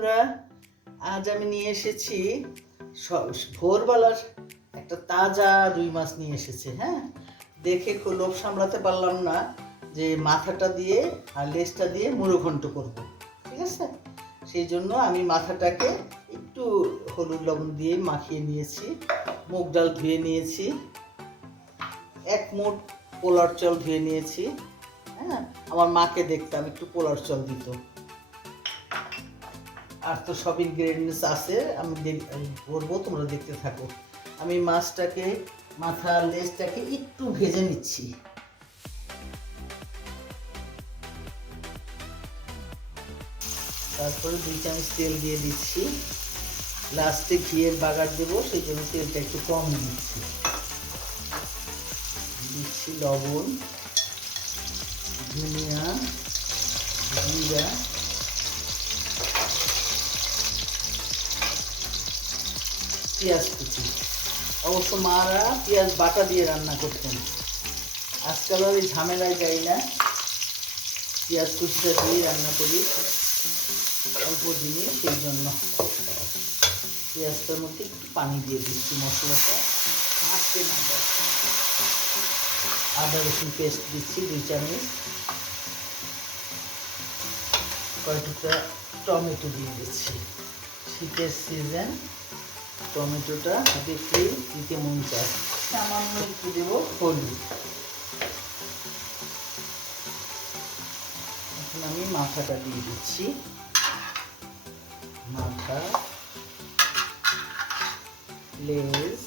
বন্ধুরা, আজ আমি নিয়ে এসেছি ভোরবেলার একটা তাজা রুই মাছ নিয়ে এসেছি। হ্যাঁ, দেখে খুব লোভ সামলাতে পারলাম না যে মাথাটা দিয়ে আর লেজটা দিয়ে মুড়ো ঘন্ট করব। ঠিক আছে, সেই জন্য আমি মাথাটাকে একটু হলুদ লবণ দিয়ে মাখিয়ে নিয়েছি, মুগ ডাল ধুয়ে নিয়েছি, এক মুঠ পোলার চাল ধুয়ে নিয়েছি। হ্যাঁ, আমার মাকে দেখতাম একটু পোলার চাল দিত। আর তো সব ইনগ্রেডিয়েন্টস আছে, আমি করবো, তোমরা দেখতে থাকো। আমি মাছটাকে মাথা লেজটাকে একটু ভেজে নিচ্ছি। তারপরে 2 চামচ তেল দিয়ে দিচ্ছি। লাস্টে ঘিয়ের বাগার দেবো, সেই জন্য তেলটা একটু কম দিচ্ছি। দিচ্ছি লবণ, ধনিয়া, জিরা, পেঁয়াজ কুচি। অবশ্য মারা পেঁয়াজ বাটা দিয়ে রান্না করতেন, আজকাল ওই ঝামেলায় যাই না, পেঁয়াজ কুচিটা দিয়ে রান্না করি অল্প দিনে। সেই জন্য পেঁয়াজটার মধ্যে একটু পানি দিয়ে দিচ্ছি, মশলাটা আটকে না যায়। আদা রসুন পেস্ট দিচ্ছি 2 চামচ। কয়েক টুকরা টমেটো দিয়ে দিচ্ছি। শীতের সিজন, টমেটোটা দেখলেই দিতে মন চায়। সামান্য একটু দেবো হলুদ। এখন আমি মাথাটা দিয়ে দিচ্ছি। মাথা, লেজ,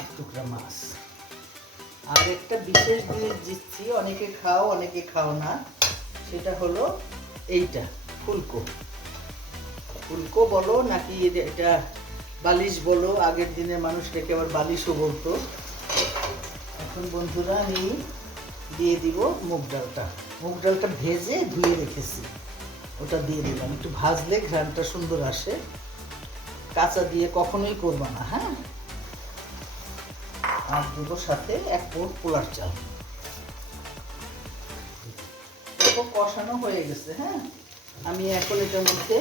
এক টুকরা মাছ। আর একটা বিশেষ জিনিস দিচ্ছি, অনেকে খাও অনেকে খাও না, সেটা হলো এইটা ফুলকো। ফুলকো বলো নাকি এটা বালিশ বলো, আগের দিনে মানুষ এটাকে আবার বালিশও বলতো। এখন বন্ধুরা আমি দিয়ে দিব মুগ ডালটা। মুগ ডালটা ভেজে ধুয়ে রেখেছি, ওটা দিয়ে দিলাম। একটু ভাজলে ঘ্রাণটা সুন্দর আসে, কাঁচা দিয়ে কখনোই করবো না। হ্যাঁ, আর দেবো সাথে 1 মুঠ পোলার চাল। কষানো হয়ে গেছে। হ্যাঁ, আমি এখন এটার মধ্যে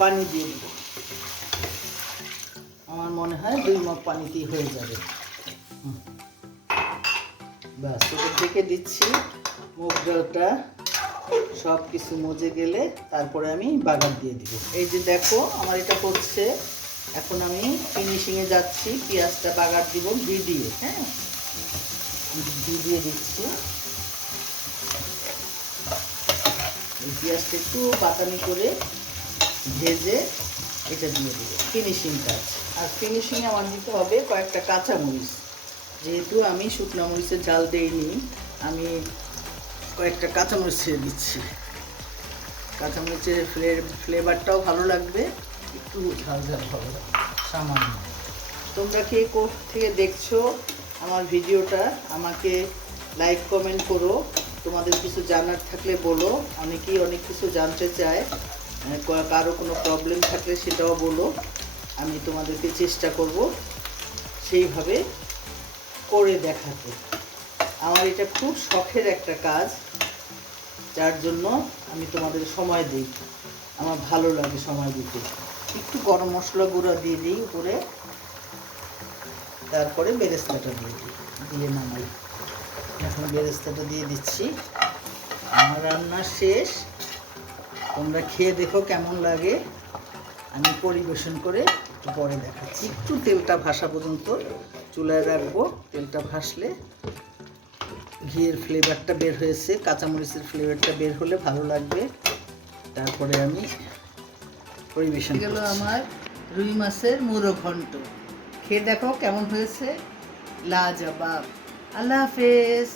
পানি দিয়ে দেবো। আমার মনে হয় 2 মগ পানিতেই হয়ে যাবে। ব্যাস, এটা ঢেকে দিচ্ছি। মুগ ডালটা সব কিছু মজে গেলে তারপরে আমি বাগার দিয়ে দিব। এই যে দেখো আমার এটা হচ্ছে। এখন আমি ফিনিশিংয়ে যাচ্ছি, পেঁয়াজটা বাগার দিব ঘি দিয়ে। হ্যাঁ, ঘি দিয়ে দিচ্ছি। এই পেঁয়াজটা একটু বাদামি করে ভেজে এটা দিয়ে দেবো, ফিনিশিং কাজ। আর ফিনিশিংয়ে আমার দিতে হবে কয়েকটা কাঁচামরিচ। যেহেতু আমি শুকনো মরিচের ঝাল দেইনি, আমি কয়েকটা কাঁচামরিচ ছেড়ে দিচ্ছি। কাঁচামরিচের ফ্লেভারটাও ভালো লাগবে, একটু ঝাল ঝাল হবে সামান্য। তোমরা কে থেকে দেখছো আমার ভিডিওটা, আমাকে লাইক কমেন্ট করো। তোমাদের কিছু জানার থাকলে বলো, অনেকেই অনেক কিছু জানতে চায়। কারো কোনো প্রবলেম থাকলে সেটাও বলো, আমি তোমাদেরকে চেষ্টা করব সেইভাবে করে দেখাতে। আমার এটা খুব শখের একটা কাজ, যার জন্য আমি তোমাদের সময় দিই। আমার ভালো লাগে সময় দিতে। একটু গরম মশলা গুঁড়া দিয়ে দিই উপরে, তারপরে বেরেস্তাটা দিয়ে নামাই। এখন বেরেস্তাটা দিয়ে দিচ্ছি। আমার রান্না শেষ, তোমরা খেয়ে দেখো কেমন লাগে। আমি পরিবেশন করে একটু পরে দেখাচ্ছি। একটু তেলটা ভাসা পর্যন্ত চুলায় রাখবো। তেলটা ভাসলে ঘিয়ের ফ্লেভারটা বের হয়েছে, কাঁচামরিচের ফ্লেভারটা বের হলে ভালো লাগবে। তারপরে আমি পরিবেশন গেল আমার রুই মাছের মুড়ো ঘন্ট। খেয়ে দেখো কেমন হয়েছে, লাজবাব। আল্লাহ হাফেজ।